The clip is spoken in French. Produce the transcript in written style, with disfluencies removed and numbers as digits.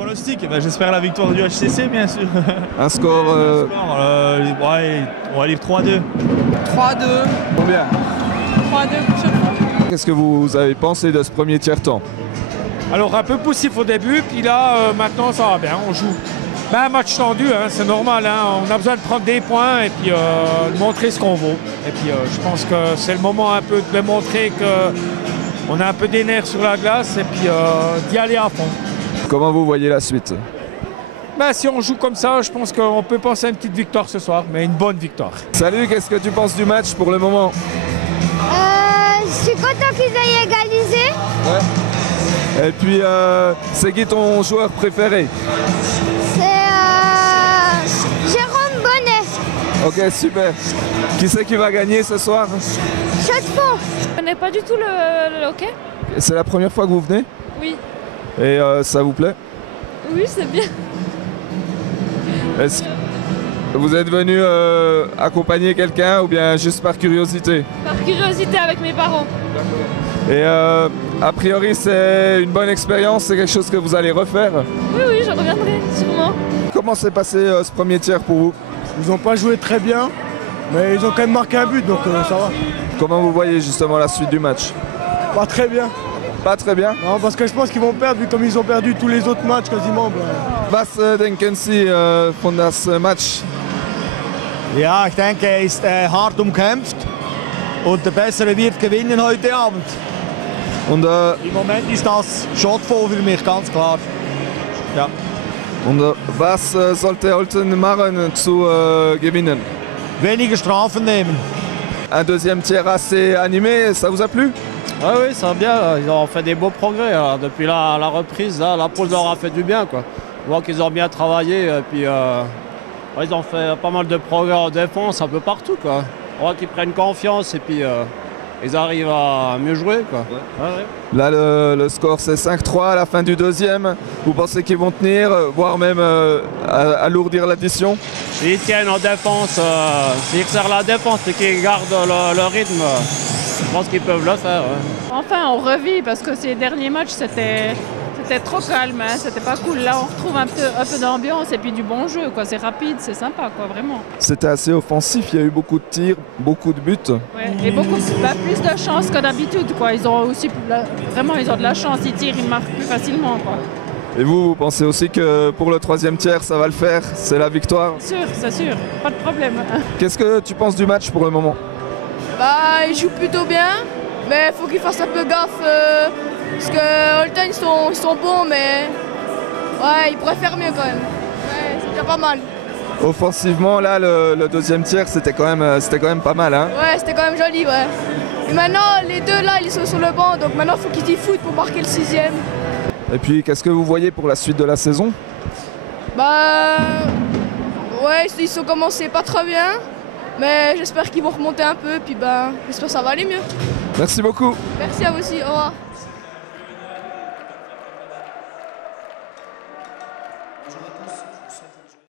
pronostic, j'espère la victoire du HCC, bien sûr. Un score, ouais, on va lire 3-2. 3-2. Combien? 3-2 pour chaque fois. Qu'est-ce que vous avez pensé de ce premier tiers-temps? Alors un peu poussif au début, puis là maintenant ça va bien, on joue. Un match tendu, hein, c'est normal, hein, on a besoin de prendre des points et puis de montrer ce qu'on vaut. Et puis je pense que c'est le moment un peu de montrer qu'on a un peu des nerfs sur la glace et puis d'y aller à fond. Comment vous voyez la suite? Si on joue comme ça, je pense qu'on peut penser à une petite victoire ce soir, mais une bonne victoire. Salut, qu'est-ce que tu penses du match pour le moment? Je suis content qu'ils aient égalisé. Ouais. Et puis, c'est qui ton joueur préféré? C'est Jérôme Bonnet. Ok, super. Qui c'est qui va gagner ce soir? Chaux-de-Fonds. Je connais pas du tout le hockey. C'est la première fois que vous venez? Oui. Et ça vous plaît? Oui, c'est bien. Est-ce que vous êtes venu accompagner quelqu'un ou bien juste par curiosité? Par curiosité avec mes parents. Et a priori, c'est une bonne expérience, c'est quelque chose que vous allez refaire? Oui, oui, je reviendrai, sûrement. Comment s'est passé ce premier tiers pour vous? Ils n'ont pas joué très bien, mais ils ont quand même marqué un but, donc ça va. Comment vous voyez justement la suite du match? Pas très bien. Pas très bien? Non, parce que je pense qu'ils vont perdre, vu comme ils ont perdu tous les autres matchs quasiment. Was denken Sie von das Match? Ja, ich denke, er ist hart umkämpft und der Bessere wird gewinnen heute Abend. Und, im Moment ist das Chaux-de-Fonds für mich, ganz klar. Ja. Und was sollte Olten machen zu gewinnen? Weniger Strafen nehmen. Un deuxième tiers assez animé, ça vous a plu? Ah oui, ça va bien, ils ont fait des beaux progrès. Là. Depuis la reprise, là, la pause leur a fait du bien. Quoi. On voit qu'ils ont bien travaillé et puis ils ont fait pas mal de progrès en défense un peu partout. Quoi. On voit qu'ils prennent confiance et puis ils arrivent à mieux jouer. Quoi. Ouais. Ouais, ouais. Là, le score c'est 5-3 à la fin du deuxième. Vous pensez qu'ils vont tenir, voire même alourdir l'addition? S'ils tiennent en défense, s'ils serrent la défense et qu'ils gardent le rythme, je pense qu'ils peuvent le faire. Ouais. Enfin, on revit parce que ces derniers matchs, c'était trop calme, hein, c'était pas cool. Là, on retrouve un peu d'ambiance et puis du bon jeu, quoi. C'est rapide, c'est sympa, quoi, vraiment. C'était assez offensif, il y a eu beaucoup de tirs, beaucoup de buts. Ouais, et beaucoup plus de chance que d'habitude, quoi. Ils ont aussi vraiment ils ont de la chance, ils tirent, ils marquent plus facilement, quoi. Et vous pensez aussi que pour le troisième tiers, ça va le faire? C'est la victoire? C'est sûr, pas de problème. Qu'est-ce que tu penses du match pour le moment? Ils jouent plutôt bien, mais il faut qu'ils fassent un peu gaffe. Parce que Olten, ils sont bons, mais ouais, ils pourraient faire mieux quand même. Ouais, c'est déjà pas mal. Offensivement, là, le deuxième tiers, c'était quand même pas mal. Hein? Ouais, c'était quand même joli, ouais. Et maintenant, les deux là, ils sont sur le banc, donc maintenant, il faut qu'ils y foutent pour marquer le sixième. Et puis, qu'est-ce que vous voyez pour la suite de la saison? Ouais, ils ont commencé pas très bien, mais j'espère qu'ils vont remonter un peu, puis j'espère que ça va aller mieux. Merci beaucoup. Merci à vous aussi, au revoir.